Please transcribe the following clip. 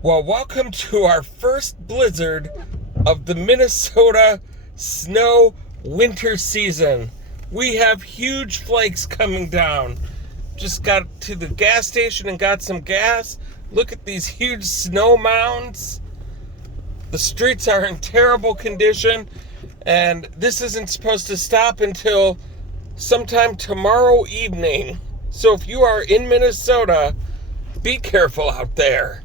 Well, welcome to our first blizzard of the Minnesota snow winter season. We have huge flakes coming down. Just got to the gas station and got some gas. Look at these huge snow mounds. The streets are in terrible condition, and this isn't supposed to stop until sometime tomorrow evening. So if you are in Minnesota, be careful out there.